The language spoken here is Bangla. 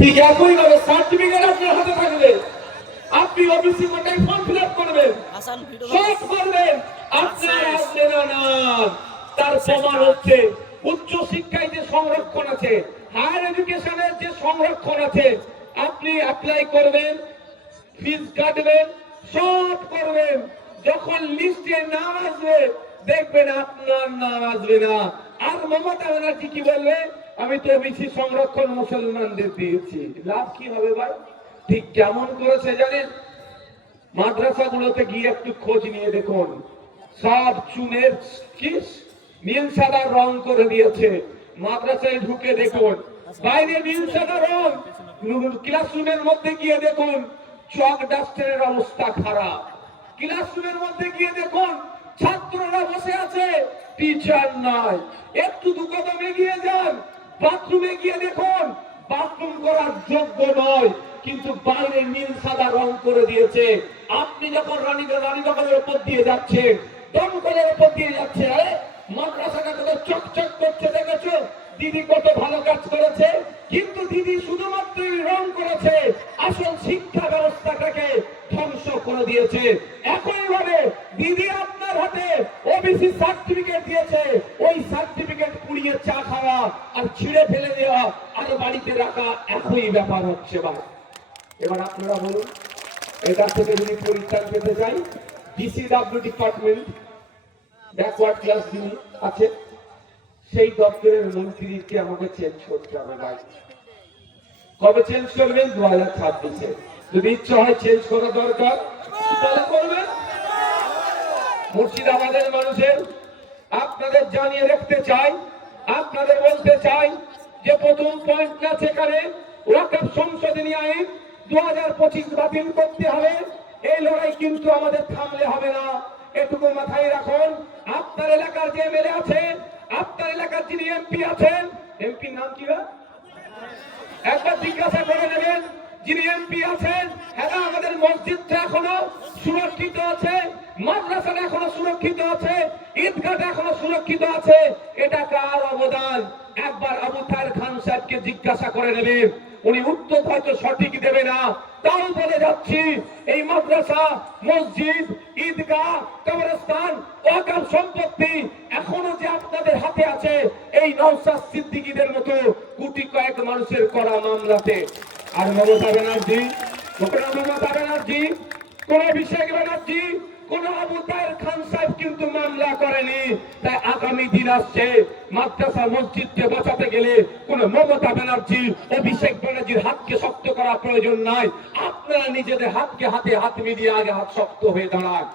ঠিক একইভাবে সার্টিফিকেট আপনার হাতে থাকবে, আপনি অফিসে কোথায় ফর্ম ফিল আপ করবেন, সব করবেন, আপনার আসবে না। তার প্রমাণ হচ্ছে উচ্চ শিক্ষায় যে সংরক্ষণ আছে, হায়ার এডুকেশনের যে সংরক্ষণ আছে, আপনি অ্যাপ্লাই করবেন, ফিজ কাটবেন, সব করবেন, যখন লিস্টে নাম আসবে দেখবেন আপনার নাম আসবে না। আর মমতা ব্যানার্জি কি বলবে, আমি তো ওবিসি সংরক্ষণ মুসলমানদের দিয়েছি, লাভ কি হবে ভাই? ঠিক কেমন করেছে জানেন, মাদ্রাসাগুলোতে গিয়ে একটু খোঁজ নিয়ে দেখুন, সব চুনের নীল সাদা রং করে দিয়েছে। মাদ্রাসায় ঢুকে দেখুন বাইরে নীল সাদা রং, ক্লাসরুমের মধ্যে গিয়ে দেখুন চক ডাস্টারের অবস্থা খারাপ। ক্লাসরুমের মধ্যে গিয়ে দেখুন ছাত্ররা বসে আছে, টিচার নাই। একটু দু কদম এগিয়ে যান, বাথরুমে গিয়ে দেখুন বাথরুম করার যোগ্য নয়, কিন্তু বাইরে নীল সাদা রং করে দিয়েছে। আপনি যখন রানীনগরের উপর দিয়ে যাচ্ছেন, দমকলের উপর দিয়ে যাচ্ছে, মাদ্রাসাটা কত চকচক করছে দেখেছো? দিদি কত ভালো কাজ করেছে, কিন্তু দিদি শুধুমাত্র রং করেছে, আসল শিক্ষা ব্যবস্থাটাকে ধ্বংস করে দিয়েছে। একইভাবে দিদি আপনার হাতে ওবিসি সার্টিফিকেট দিয়েছে, ওই সার্টিফিকেট পুড়িয়ে চা খাওয়া আর ছিঁড়ে ফেলে দেওয়া আর বাড়িতে রাখা একই ব্যাপার হচ্ছে। ভাই এবার আপনারা বলুন, এটা থেকে যদি পরিত্রাণ পেতে চাই, ডিসিডব্লিউ ডিপার্টমেন্ট ব্যাকওয়ার্ড ক্লাস যিনি আছে, সেই দপ্তরের মন্ত্রীকে আমাকে চেঞ্জ করতে হবে। ভাই কবে চেঞ্জ করবেন? 2026-এ। যদি ইচ্ছা হয় চেঞ্জ করা দরকার তাহলে করবেন। মুর্শিদাবাদের মানুষের আপনাদের জানিয়ে রাখতে চাই, আপনাদের বলতে চাই যে প্রথম পয়েন্ট আছে এখানে ওয়াকফ সংশোধনী আইন 2025 বাতিল করতে হবে। এই লড়াই কিন্তু আমাদের থামলে হবে না, এটুকু মাথায় রাখুন। আপনার এলাকার যে এমএলএ আছে, আপনার এলাকার যিনি এমপি আছেন, এমপির নাম কি? একবার জিজ্ঞাসা করে নেবেন যিনি এমপি আছেন, হ্যাঁ আমাদের মসজিদটা এখনো সুরক্ষিত আছে, মাদ্রাসাটা এখনো সুরক্ষিত আছে, ঈদগাহটা এখনো সুরক্ষিত আছে, এটা কার অবদান? একবার আবু তাহের খান সাহেবকে জিজ্ঞাসা করে নেবেন, উনি উত্তর হয়তো সঠিক দেবে না, তাও বলে যাচ্ছি এই মাদ্রাসা, মসজিদ, ঈদগাহ, কবরস্থান, ওয়াকফ সম্পত্তি এখনো যে আপনাদের হাতে আছে, এই নওশাদ সিদ্দিকীদের মতো কোটি কয়েক মানুষের করা মামলাতে। আর মমতা ব্যানার্জি, মমতা ব্যানার্জি, কোন অভিষেক ব্যানার্জি, কোন আবু তাহের খান সাহেব কিন্তু মামলা করেনি। তাই আগামী দিন আসছে, মাদ্রাসা মসজিদকে বাঁচাতে গেলে কোন মমতা ব্যানার্জি, অভিষেক ব্যানার্জির হাতকে শক্ত করা প্রয়োজন নাই। আপনারা নিজেদের হাতকে হাতে হাত মিলিয়ে আগে হাত শক্ত হয়ে দাঁড়ান।